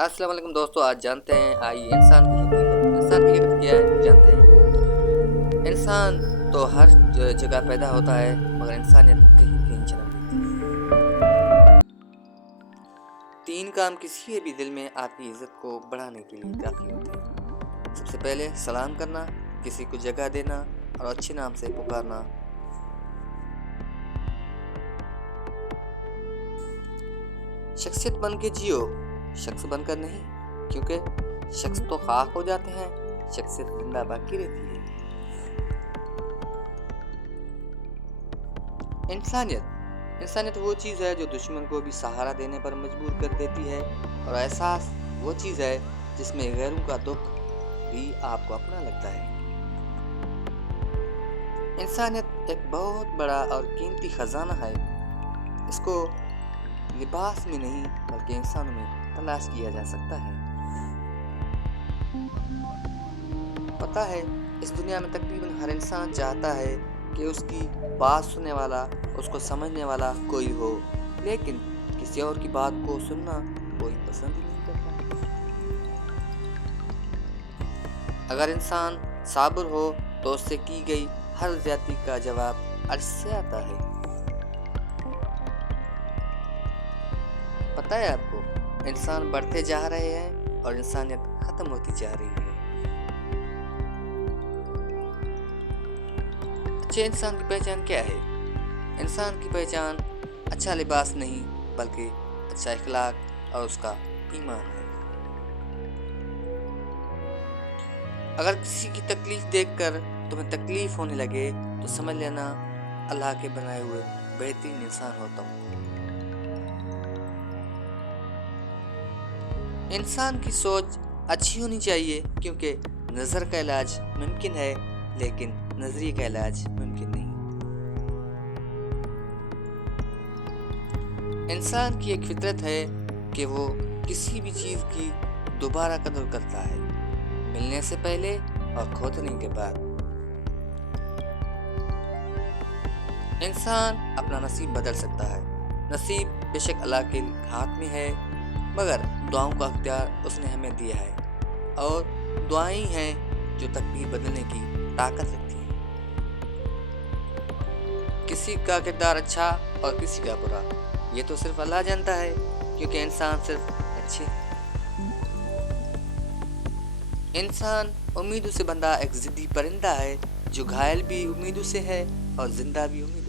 السلام علیکم دوستو، آج جانتے ہیں آئیے انسان کی حقیقت کیا ہے جانتے ہیں۔ انسان تو ہر جگہ پیدا ہوتا ہے، مگر انسانیت کہیں کہیں جنم لیتی ہے۔ 3 کام کسی بھی دل میں آپ کی عزت کو بڑھانے کے لیے کافی ہوتے ہیں۔ سب سے پہلے سلام کرنا، کسی کو جگہ دینا اور اچھے نام سے پکارنا۔ شخصیت بن کے جیو، شخص بن کر نہیں، کیونکہ شخص تو خاک ہو جاتے ہیں، شخصیت زندہ باقی رہتی ہے۔ انسانیت وہ چیز ہے جو دشمن کو بھی سہارا دینے پر مجبور کر دیتی ہے، اور احساس وہ چیز ہے جس میں غیروں کا دکھ بھی آپ کو اپنا لگتا ہے۔ انسانیت ایک بہت بڑا اور قیمتی خزانہ ہے، اس کو لباس میں نہیں بلکہ انسانوں میں تلاش کیا جا سکتا ہے۔ پتہ ہے، اس دنیا میں تقریباً ہر انسان چاہتا ہے کہ اس کی بات سننے والا، اس کو سمجھنے والا کوئی ہو، لیکن کسی اور کی بات کو سننا کوئی پسند ہی نہیں کرتا۔ اگر انسان صابر ہو تو اس سے کی گئی ہر زیادتی کا جواب عرش سے آتا ہے۔ پتہ ہے آپ کو، انسان بڑھتے جا رہے ہیں اور انسانیت ختم ہوتی جا رہی ہے۔ اچھے انسان کی پہچان کیا ہے؟ انسان کی پہچان اچھا لباس نہیں بلکہ اچھا اخلاق اور اس کا ایمان ہے۔ اگر کسی کی تکلیف دیکھ کر تمہیں تکلیف ہونے لگے تو سمجھ لینا اللہ کے بنائے ہوئے بہترین انسان ہو تم۔ انسان کی سوچ اچھی ہونی چاہیے، کیونکہ نظر کا علاج ممکن ہے لیکن نظریے کا علاج ممکن نہیں۔ انسان کی ایک فطرت ہے کہ وہ کسی بھی چیز کی دوبارہ قدر کرتا ہے، ملنے سے پہلے اور کھونے کے بعد۔ انسان اپنا نصیب بدل سکتا ہے، نصیب بے شک اللہ کے ہاتھ میں ہے، مگر دعاؤں کا اختیار اس نے ہمیں دیا ہے، اور دعائیں ہیں جو تقدیر بدلنے کی طاقت رکھتی ہیں۔ کسی کا کردار اچھا اور کسی کا برا، یہ تو صرف اللہ جانتا ہے، کیونکہ انسان صرف اچھے ہیں۔ انسان امیدوں سے بندھا ایک ضدی پرندہ ہے جو گھائل بھی امیدوں سے ہے اور زندہ بھی امیدوں سے۔